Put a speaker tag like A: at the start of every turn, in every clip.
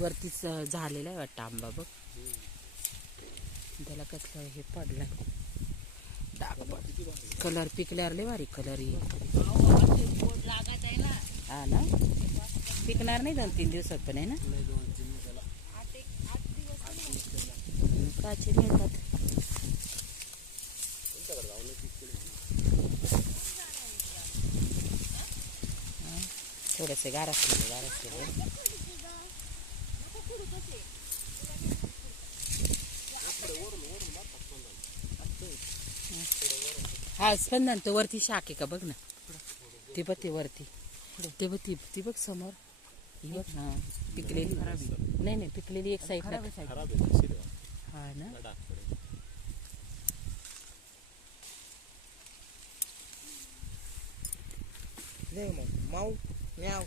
A: वरतीच झालेलं झालेला आहे वाटतं आंबा बघ. त्याला कसलं हे पडलं डाग पड कलर पिकल्यावर लय भारी कलर येईल. हा ना? पिकणार नाही दोन तीन दिवसात पण आहे ना? काचे मिळतात थोडेसे गार असलेले गार हा स्पंदन तो वरती शाक आहे का? बघ ना. ते बघ ते वरती. ते बघ ती ती बघ समोर. ही बघ हा पिकलेली. नाही नाही पिकलेली एक साईड
B: खराब आहे ना शिरवा
A: हा ना.
C: माऊ म्याव.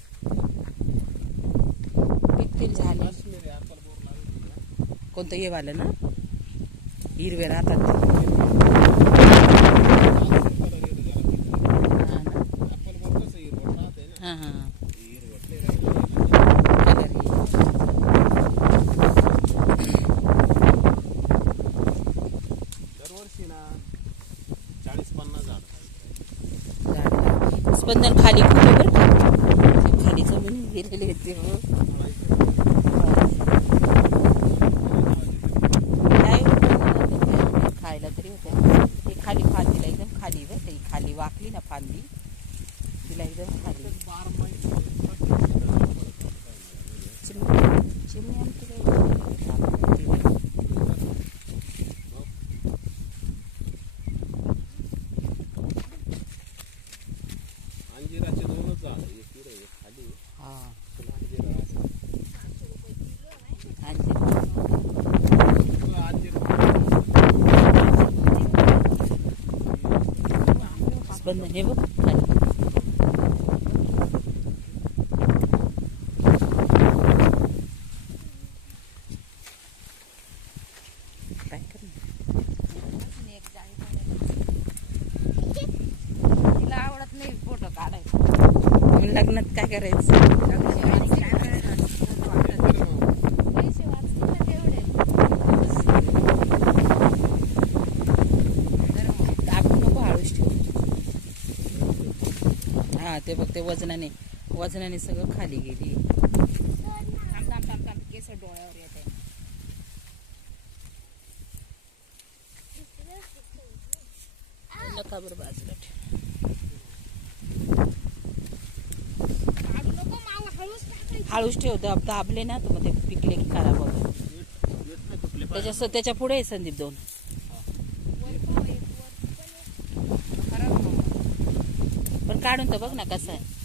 A: पिकतील झाले.
B: ना
A: कोणतं हे वालं ना? हिरवे राहतात ते. हा ना
B: ऍपल बोर कसं हिरवट राहते ना
A: हा हा
B: हिरवट लय राहिली.
A: कलर हे.
B: दरवर्षी ना चाळीस पन्नास झाड
A: स्पंदन खाली खूप खाली जमीन गेलेली होते खायला तरी होत्या. ते खाली फांदीला एकदम खाली बरं ती खाली वाकली ना फांदी तिला एकदम खाली चिमणी चिमणी आमची काही
B: अंजिराचे दोनच झाड एक इकडे एक खाली
A: हा
B: अंजीर असं.
A: आणि
B: अंजीर
A: स्पंदन हे बघ खाली काय करणार
D: तिला आवडत नाही फोटो काढायचा
A: मग लग्नात काय करायचं
D: पैसे वाचतील ना तेवढे
A: आपण नको हळूच ठेवू हां ते बघ ते वजनाने वजनाने सगळं खाली गेली.
D: थांब थांब थांब थांब केस डोळ्यावर येते
A: नका बरं बाजूला
D: हळूच
A: ठेव दाब दाबले ना तर मग ते पिकले की खराब होतं त्याच्या त्याच्या पुढे संदीप दोन. काढून तर बघ ना कसं आहे.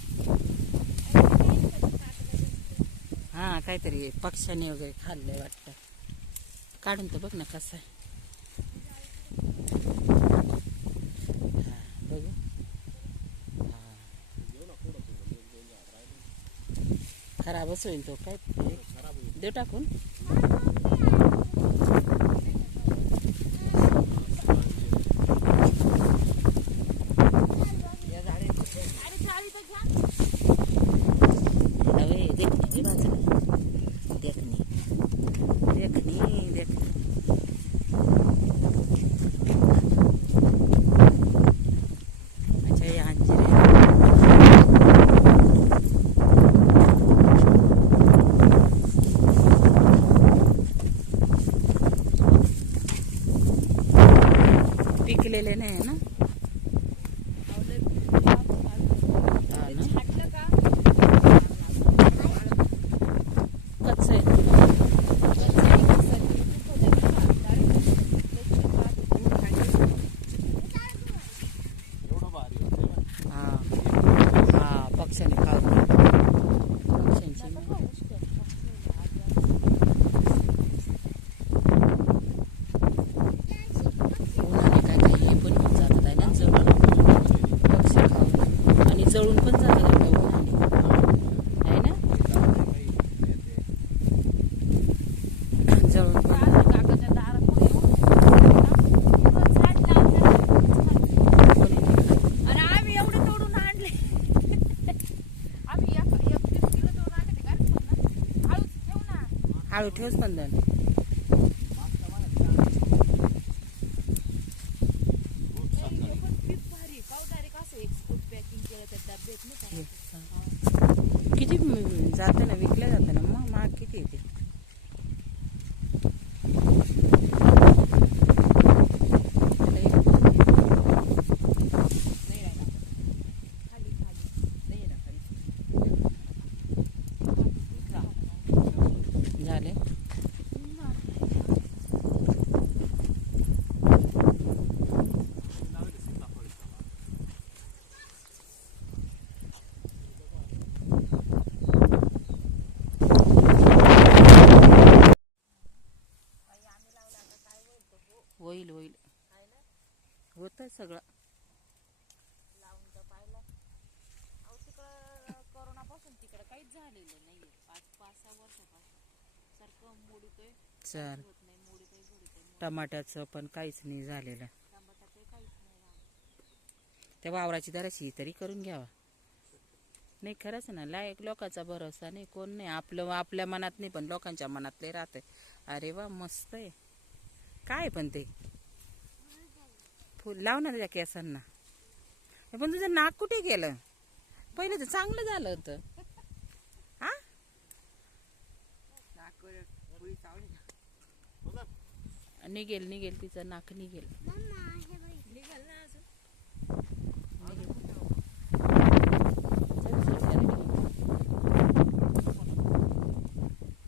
A: हा काहीतरी पक्ष्याने वगैरे खाल्लंय वाटतं. काढून तर बघ ना कसं हा, हा. खराबच होईल तो काय? देऊ टाकून. ठेवच पंधन
D: पण
A: झाले. होईल होईल. होत सगळं.
D: लावून तर पाहिलं अहो तिकडं कोरोनापासून तिकडं काहीच झालेलं नाहीये. पाच पाच सहा वर्षापासून. सारखं मोडीतोय
A: चाल.
D: होत नाही मोडीतोय
A: टमाट्याचं पण काहीच नाही झालेलं.
D: टमाटाचं काहीच नाही राहिलं
A: त्या वावराची दराशी तरी करून घ्यावा. नाही खरंच ना लायक लोकांचा भरोसा नाही कोण नाही. आपलं आपल्या मनात नाही पण लोकांच्या मनातले राहते अरे वा मस्त आहे. काय पण ते? फुल लाव ना तुझ्या केसांना. हे पण तुझं नाक कुठे गेलं? पहिलं तर चांगलं झालं होतं. निघेल निघेल तिचं नाक निघेल
D: निघाल ना अजून
A: चल, चल, चल, निघ.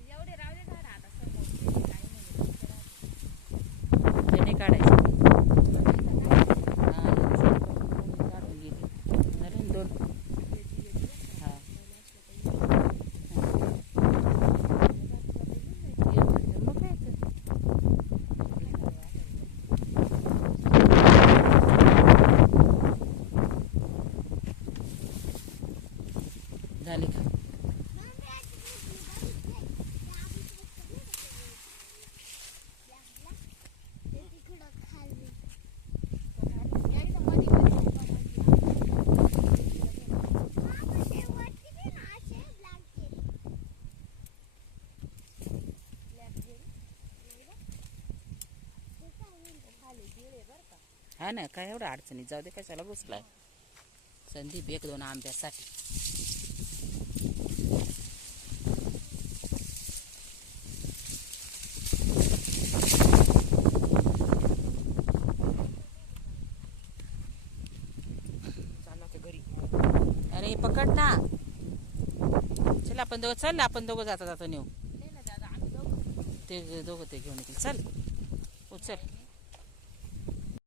D: एवढे रावले झाड आता समोर काही नाही
A: ते नाही काढायचं हा, काढून गेली. झाले ना दोन हा मग काय तर. झाले का हा ना काय एवढं अडचणी जाऊ दे कशाला बसलाय? संदीप एक दोन आंब्यासाठी.
C: घरी.
A: अरे पकड ना. चल आपण दोघं चल आपण दोघं जाता जाता नेऊ. ते दोघं ते घेऊन येतील. चल. उचल.